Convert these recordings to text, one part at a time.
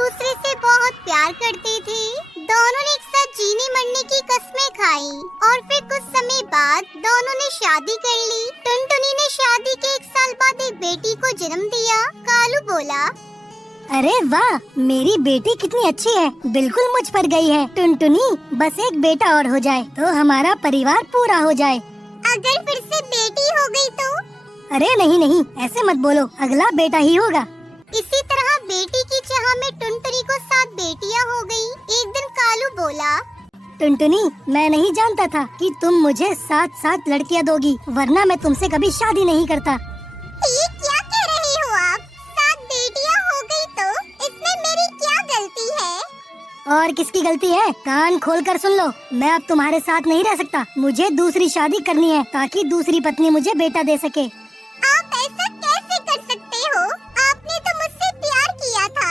दूसरे से बहुत प्यार करते थे। दोनों ने एक साथ जीने मरने की कस्में खाई और फिर कुछ समय बाद दोनों ने शादी कर ली। टुनटुनी ने शादी के 1 साल बाद एक बेटी को जन्म दिया। कालू बोला, अरे वाह, मेरी बेटी कितनी अच्छी है, बिल्कुल मुझ पर गई है। टुनटुनी, बस एक बेटा और हो जाए तो हमारा परिवार पूरा हो जाए। अगर फिर से बेटी हो गई तो? अरे नहीं नहीं, ऐसे मत बोलो, अगला बेटा ही होगा। इसी तरह बेटी की चाह में टुनटुनी को 7 बेटियां हो गई। एक दिन कालू बोला, टुनटुनी, मैं नहीं जानता था कि तुम मुझे 7 लड़कियां दोगी, वरना मैं तुमसे कभी शादी नहीं करता। ये क्या कह रहे हो आप? 7 बेटियां हो गई तो इसमें मेरी क्या गलती है? और किसकी गलती है? कान खोल कर सुन लो, मैं अब तुम्हारे साथ नहीं रह सकता। मुझे दूसरी शादी करनी है ताकि दूसरी पत्नी मुझे बेटा दे सके। आप ऐसा कैसे कर सकते हो? आपने तो मुझसे प्यार किया था।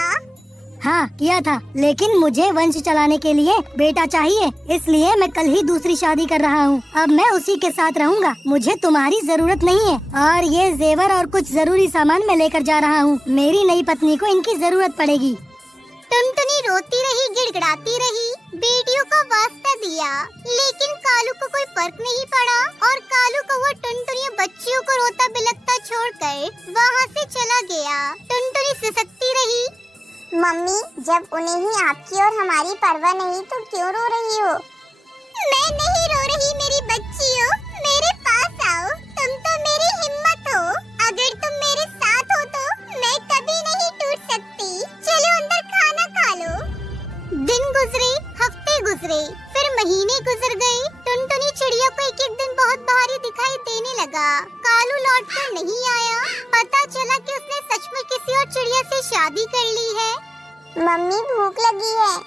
हाँ किया था, लेकिन मुझे वंश चलाने के लिए बेटा चाहिए, इसलिए मैं कल ही दूसरी शादी कर रहा हूँ। अब मैं उसी के साथ रहूँगा, मुझे तुम्हारी जरूरत नहीं है। और ये जेवर और कुछ जरूरी सामान मैं लेकर जा रहा हूँ, मेरी नई पत्नी को इनकी जरूरत पड़ेगी। टुनटुनी रोती रही, गिड़गिड़ाती रही, बेटियों का वास्ता दिया, लेकिन कालू को कोई फर्क नहीं पड़ा और कालू को वो टुनटुनी बच्चियों को रोता बिलखता छोड़कर वहाँ से चला गया। टुनटुनी सिसकती रही, मम्मी, जब उन्हें ही आपकी और हमारी परवाह नहीं तो क्यों रो रही हो? मैं नहीं रो रही मेरी बच्चियों, मेरे पास आओ, तुम तो मेरी हिम्मत हो। अगर तुम मेरे साथ हो तो मैं कभी नहीं टूट सकती। चलो अंदर खाना खा लो। दिन गुजरे, हफ्ते गुजरे, फिर महीने गुजर गए। टुनटुनी चिड़िया को एक एक दिन बहुत भारी दिखाई देने लगा। कालू लौट कर नहीं आया। पता चला कि उसने सचमुच किसी और चिड़िया से शादी कर ली है। मम्मी, भूख लगी है।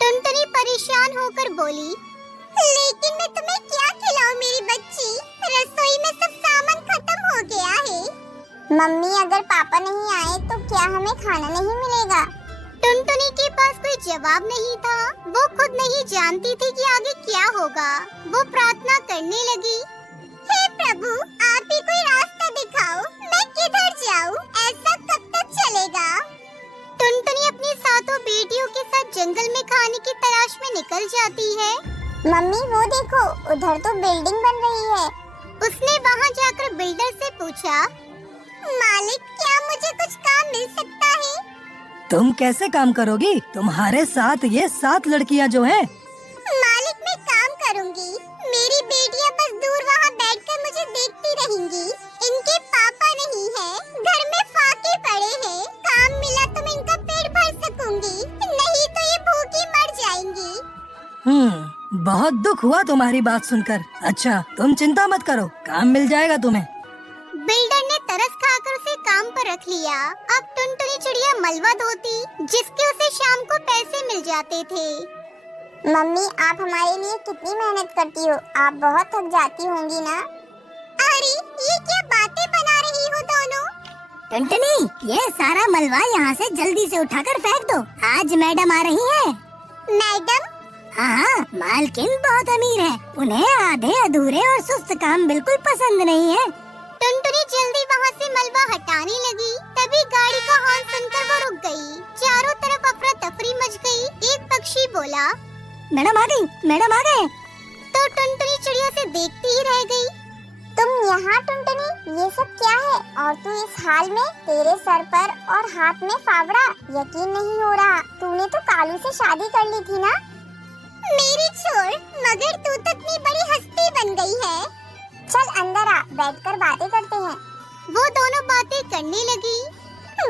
टुनटुनी परेशान होकर बोली, लेकिन मैं तुम्हें क्या खिलाऊं मेरी बच्ची? रसोई में सब सामान खत्म हो गया है। मम्मी, अगर पापा नहीं आए तो क्या हमें खाना नहीं मिलेगा? टुनटुनी के पास कोई जवाब नहीं था। वो खुद नहीं जानती थी कि आगे क्या होगा। वो प्रार्थना करने लगी, हे प्रभु, आप ही कोई रास्ता दिखाओ, मैं किधर जाऊं? ऐसा कब तक चलेगा? टुनटुनी अपनी 7 बेटियों के साथ जंगल में खाने की तलाश में निकल जाती है। मम्मी, वो देखो, उधर तो बिल्डिंग बन रही है। उसने वहाँ जाकर बिल्डर से पूछा, मालिक, क्या मुझे कुछ काम मिल सकता है? तुम कैसे काम करोगी? तुम्हारे साथ ये 7 लड़कियाँ जो हैं। मालिक, मैं काम करूँगी। मेरी बेटियाँ बस दूर वहाँ बैठकर मुझे देखती रहेंगी। इनके पापा नहीं है, घर में फाके पड़े हैं। काम मिला तो मैं इनका पेट भर सकूंगी, नहीं तो ये भूखी मर जाएंगी। बहुत दुख हुआ तुम्हारी बात सुनकर। अच्छा, तुम चिंता मत करो, काम मिल जाएगा तुम्हें। बिल्डर ने तरस खाकर उसे काम पर रख लिया। अब टुनटुनी चिड़िया मलबा धोती, जिसके उसे शाम को पैसे मिल जाते थे। मम्मी, आप हमारे लिए कितनी मेहनत करती हो, आप बहुत थक जाती होंगी ना? अरे, ये क्या बातें बना रही हो दोनों? टुनटुनी, ये सारा मलबा यहाँ से जल्दी से उठाकर फेंक दो, आज मैडम आ रही है। मैडम? हाँ, मालकिन बहुत अमीर है, उन्हें आधे अधूरे और सुस्त काम बिल्कुल पसंद नहीं है। टुनटुनी जल्दी वहाँ से मलबा हटाने लगी, तभी गाड़ी का हॉर्न सुनकर वो रुक गई। चारों तरफ अफरा तफरी मच गई। एक पक्षी बोला, मैडम आ गई, मैडम आ गए। तो टुनटुनी चिड़िया से देखती ही रह गई। तुम यहाँ? टुनटुनी, ये सब क्या है? और तू इस हाल में, तेरे सर पर और हाथ में फावड़ा, यकीन नहीं हो रहा। तूने तो कालू से शादी कर ली थी ना? मेरी छोड़, मगर तू तो इतनी बड़ी हस्ती बन गई है। चल अंदर आ, बैठकर बातें करते हैं। वो दोनों बातें करने लगी।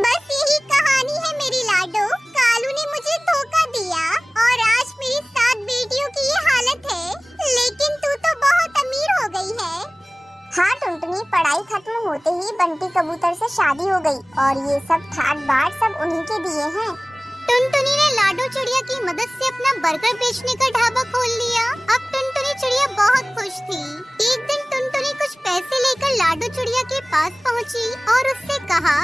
बस यही कहानी है मेरी लाडो। कालू ने मुझे धोखा दिया और आज मेरी 7 बेटियों की ये हालत है। लेकिन तू तो बहुत अमीर हो गई है। हाँ टुनटुनी, पढ़ाई खत्म होते ही बंटी कबूतर से शादी हो गई और ये सब ठाट बाट सब उन्हीं के दिए हैं। टुनटुनी ने लाडो चिड़िया की मदद से अपना बर्गर बेचने का ढाबा खोल लिया। अब टुनटुनी चिड़िया बहुत खुश थी। एक दिन टुनटुनी कुछ पैसे लेकर लाडो चिड़िया के पास पहुंची और उससे कहा,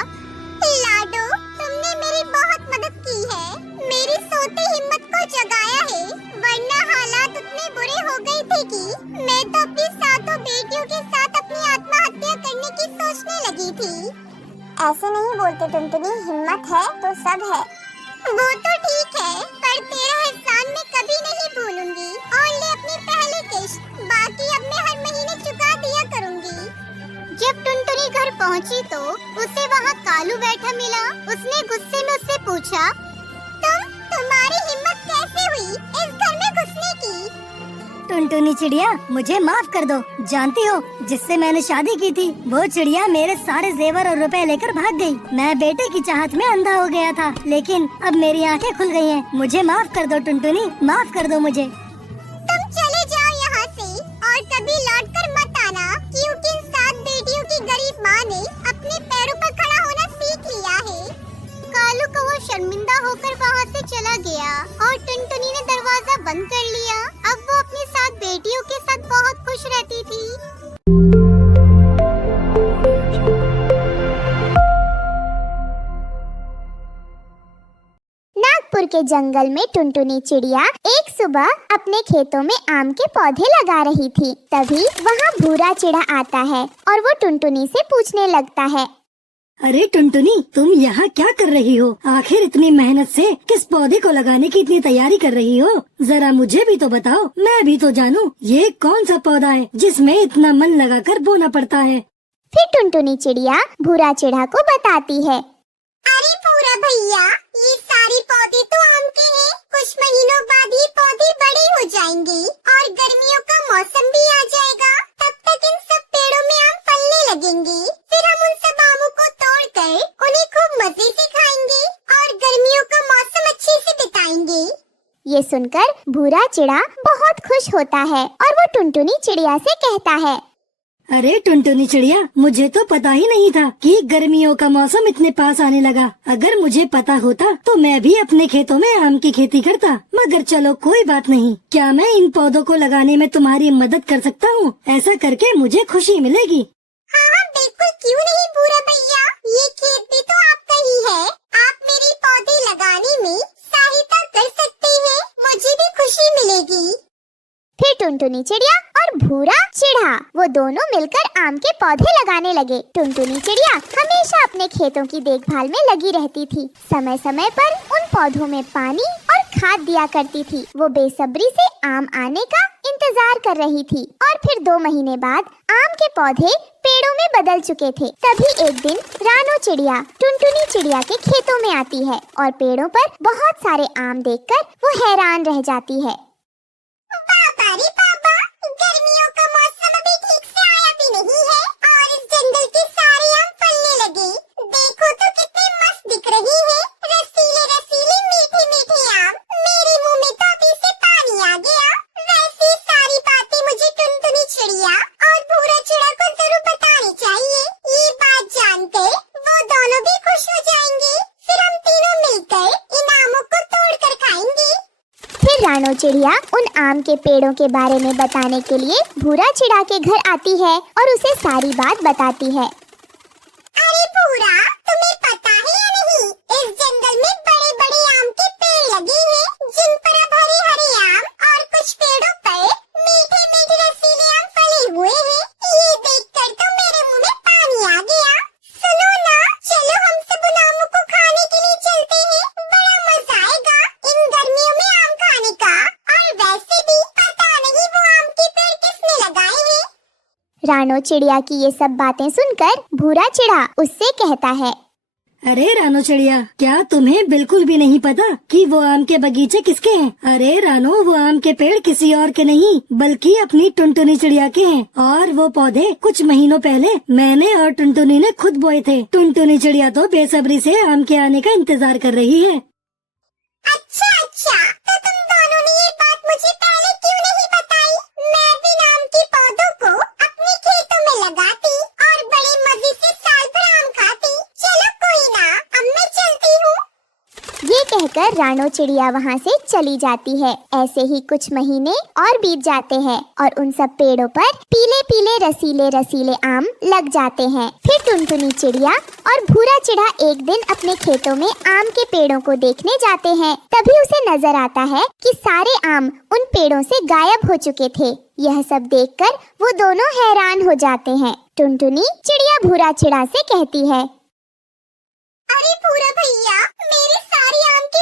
लाडो, तुमने मेरी बहुत मदद की है, मेरी सोती हिम्मत को जगाया है, वरना हालात उतने बुरे हो गए थे कि मैं तो अपनी 7 बेटियों के साथ अपनी आत्महत्या करने की सोचने लगी थी। ऐसे नहीं बोलते टुनटुनी, हिम्मत है तो सब है। वो तो ठीक है, पर तेरा एहसान मैं कभी नहीं भूलूंगी। और ले अपनी पहली किश्त, बाकी अब मैं हर महीने चुका दिया करूंगी। जब टुनटुनी घर पहुंची तो उसे वहाँ कालू बैठा मिला। उसने गुस्से में उससे पूछा, तुम्हारी हिम्मत कैसे हुई इस घर में घुसने की? टुनटुनी चिड़िया, मुझे माफ कर दो। जानती हो, जिससे मैंने शादी की थी वो चिड़िया मेरे सारे जेवर और रुपए लेकर भाग गई। मैं बेटे की चाहत में अंधा हो गया था, लेकिन अब मेरी आंखें खुल गई हैं। मुझे माफ कर दो टुनटुनी, माफ कर दो मुझे। तुम चले जाओ यहाँ से और कभी लौट कर मत आना, क्योंकि इन 7 बेटियों की गरीब माँ ने अपने पैरों पर खड़ा होना सीख लिया है। कालू को वो शर्मिंदा होकर वहाँ से चला गया और टुनटुनी ने दरवाजा बंद कर लिया। अब वो अपनी 7 बेटियों के साथ बहुत खुश रहती थी। नागपुर के जंगल में टुनटुनी चिड़िया एक सुबह अपने खेतों में आम के पौधे लगा रही थी। तभी वहाँ भूरा चिड़ा आता है और वो टुनटुनी से पूछने लगता है, अरे टुनटुनी, तुम यहाँ क्या कर रही हो? आखिर इतनी मेहनत से किस पौधे को लगाने की इतनी तैयारी कर रही हो? जरा मुझे भी तो बताओ, मैं भी तो जानूं। ये कौन सा पौधा है जिसमें इतना मन लगाकर बोना पड़ता है? फिर टुनटुनी चिड़िया भूरा चिड़ा को बताती है, अरे भूरा भैया, ये सारे पौधे तो आम के हैं। कुछ महीनों बाद ये पौधे बड़े हो जाएंगे और गर्मियों का मौसम भी आ जाएगा। तब तक इन सब पेड़ों में आम फलने लगेंगे। फिर हम उन सब आमों को तोड़कर उन्हें खूब मजे से खाएंगे और गर्मियों का मौसम अच्छे से बिताएंगे। ये सुनकर भूरा चिड़ा बहुत खुश होता है और वो टुनटुनी चिड़िया से कहता है, अरे टुनटुनी चिड़िया, मुझे तो पता ही नहीं था कि गर्मियों का मौसम इतने पास आने लगा। अगर मुझे पता होता तो मैं भी अपने खेतों में आम की खेती करता। मगर चलो कोई बात नहीं, क्या मैं इन पौधों को लगाने में तुम्हारी मदद कर सकता हूँ? ऐसा करके मुझे खुशी मिलेगी। हाँ बिल्कुल, क्यों नहीं भूरा भैया, ये खेत भी तो आपका ही है। आप मेरे पौधे लगाने में सहायता कर सकते हैं, मुझे भी खुशी मिलेगी। फिर टुनटुनी चिड़िया और भूरा चिड़ा वो दोनों मिलकर आम के पौधे लगाने लगे। टुनटुनी चिड़िया हमेशा अपने खेतों की देखभाल में लगी रहती थी। समय समय पर उन पौधों में पानी और खाद दिया करती थी। वो बेसब्री से आम आने का इंतजार कर रही थी। और फिर 2 महीने बाद आम के पौधे पेड़ों में बदल चुके थे। तभी एक दिन रानो चिड़िया टुनटुनी चिड़िया के खेतों में आती है और पेड़ों पर बहुत सारे आम देखकर वो हैरान रह जाती है। अरे पापा, गर्मियों का मौसम अभी ठीक से आया भी नहीं है और इस जंगल के सारे आम फलने लगे। देखो तो कितने मस्त दिख रही है, रसीले रसीले मीठे मीठे आम। मेरे मुंह में तो अभी से पानी आ गया। वैसे सारी बातें मुझे टुनटुनी चिड़िया और भूरा चिड़ा को जरूर बतानी चाहिए। ये बात जानकर वो दोनों भी खुश हो जाएंगे। फिर हम तीनों मिलकर इन आमों को तोड़कर खाएंगे। फिर रानो चिड़िया उन आम के पेड़ों के बारे में बताने के लिए भूरा चिड़ा के घर आती है और उसे सारी बात बताती है। अरे भूरा, तुम्हें पता है या नहीं, इस जंगल में बड़े बड़े आम के पेड़ लगे हैं, जिन पर अब हरे हरे आम और कुछ पेड़ों पर मीठे मीठे रसीले आम फले हुए हैं। ये देखकर तो मेरे मुंह में पानी आ गया। सुनो ना, चलो हम सब उन आमों को खाने के लिए चलते हैं। बड़ा मजा आएगा इन गर्मियों में आम खाने का। और वैसे भी पता नहीं वो आम के पेड़ किसने लगाए हैं। रानो चिड़िया की ये सब बातें सुनकर भूरा चिड़ा उससे कहता है, अरे रानो चिड़िया, क्या तुम्हें बिल्कुल भी नहीं पता कि वो आम के बगीचे किसके हैं? अरे रानो, वो आम के पेड़ किसी और के नहीं बल्कि अपनी टुनटुनी चिड़िया के हैं। और वो पौधे कुछ महीनों पहले मैंने और टुनटुनी ने खुद बोए थे। टुनटुनी चिड़िया तो बेसब्री से आम के आने का इंतजार कर रही है। अच्छा, तो तुम दोनों ने ये बात मुझे पहले क्यों नहीं बताई? मैं भी आम के पौधों को अपने खेतों में लगाती और बड़े मजे से साल भर आम खाती। चलो कोई ना, अब मैं चलती हूँ। ये कहकर रानो चिड़िया वहाँ से चली जाती है। ऐसे ही कुछ महीने और बीत जाते हैं और उन सब पेड़ों पर पीले पीले रसीले रसीले आम लग जाते हैं। फिर टुनटुनी चिड़िया और भूरा चिड़ा एक दिन अपने खेतों में आम के पेड़ों को देखने जाते हैं। तभी उसे नजर आता है कि सारे आम उन पेड़ों से गायब हो चुके थे। यह सब देखकर वो दोनों हैरान हो जाते हैं। टुनटुनी चिड़िया भूरा चिड़ा से कहती है, अरे भूरा भैया, मेरे सारे आम के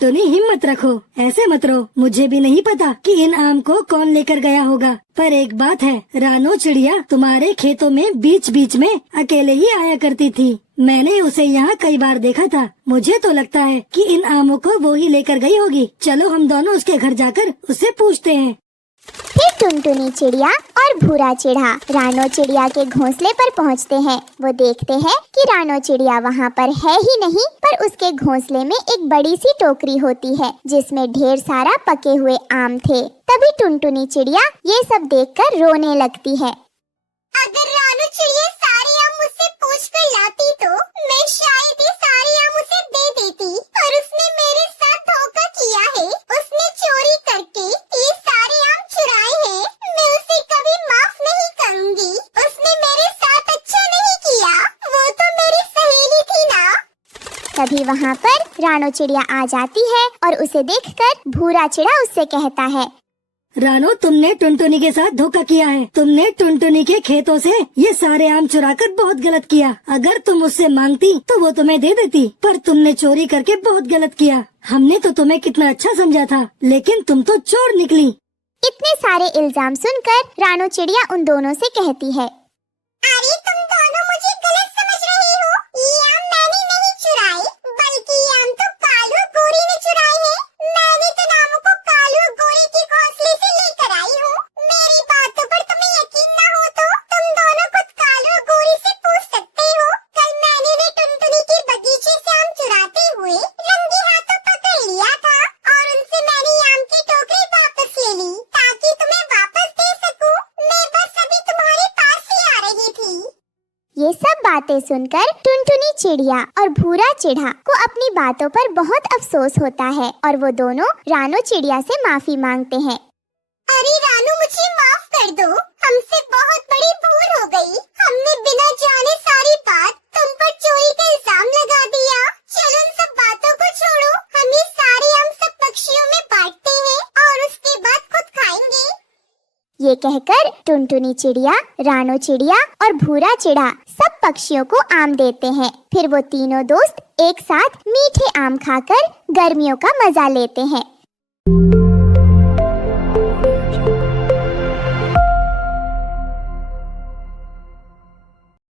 टुनटुनी हिम्मत रखो, ऐसे मत रो। मुझे भी नहीं पता कि इन आम को कौन लेकर गया होगा, पर एक बात है, रानो चिड़िया तुम्हारे खेतों में बीच बीच में अकेले ही आया करती थी। मैंने उसे यहाँ कई बार देखा था। मुझे तो लगता है कि इन आमों को वो ही लेकर गई होगी। चलो हम दोनों उसके घर जाकर उससे पूछते हैं। फिर टुनटुनी चिड़िया और भूरा चिढ़ा रानो चिड़िया के घोंसले पर पहुंचते हैं। वो देखते हैं कि रानो चिड़िया वहाँ पर है ही नहीं, पर उसके घोंसले में एक बड़ी सी टोकरी होती है जिसमें ढेर सारा पके हुए आम थे। तभी टुनटुनी चिड़िया ये सब देखकर रोने लगती है। अगर रानो चिड़िया सारे आम मुझसे पूछ कर लाती तो मैं शायद ये सारे आम उसे दे देती, पर उसने मेरे साथ धोखा किया है। उसने चोरी करके ये सारे आम चुराए हैं। मैं उसे कभी माफ नहीं करूंगी। उसने मेरे साथ अच्छा नहीं किया। वो तो मेरी सहेली थी ना। तभी वहाँ पर रानो चिड़िया आ जाती है और उसे देखकर भूरा चिड़ा उससे कहता है, रानो, तुमने टुनटुनी के साथ धोखा किया है। तुमने टुनटुनी के खेतों से ये सारे आम चुराकर बहुत गलत किया। अगर तुम उससे मांगती तो वो तुम्हें दे देती, पर तुमने चोरी करके बहुत गलत किया। हमने तो तुम्हें कितना अच्छा समझा था, लेकिन तुम तो चोर निकली। इतने सारे इल्जाम सुनकर रानो चिड़िया उन दोनों से कहती है, अरे तुम दोनों मुझे गलत समझ रहे हो। ये आम मैंने नहीं चुराए, बल्कि ये आम तो कालू और गोरी ने चुराए हैं। मैंने तो आमों को कालू और गोरी के घोंसले से लेकर आई हूँ। मेरी बातों पर तुम्हें यकीन न हो तो तुम दोनों खुद कालू और गोरी से पूछ सकते हो। कल मैंने भी टुनटुनी के बगीचे से आम चुराते हुए रंगे हाथों पकड़ लिया था और उनसे मैंने आम की टोकरी वापस ले ली ताकि तुम्हें वापस दे सकूं। मैं बस अभी तुम्हारे पास ही आ रही थी। ये सब बातें सुनकर टुनटुनी चिड़िया और भूरा चिढ़ा को अपनी बातों पर बहुत अफसोस होता है और वो दोनों रानो चिड़िया से माफी मांगते हैं। अरे रानू, मुझे माफ कर दो। हमसे बहुत बड़ी भूल हो गई। हमने बिना जाने सारी बात तुम पर चोरी का इल्जाम लगा दिया। चलो उन सब बातों को छोड़ो। हम ये सारे आम सब पक्षियों में बांटते हैं और उसके बाद खुद खाएंगे। ये कहकर टुनटुनी चिड़िया, रानो चिड़िया और भूरा चिड़ा सब पक्षियों को आम देते हैं। फिर वो तीनों दोस्त एक साथ मीठे आम खाकर गर्मियों का मजा लेते हैं।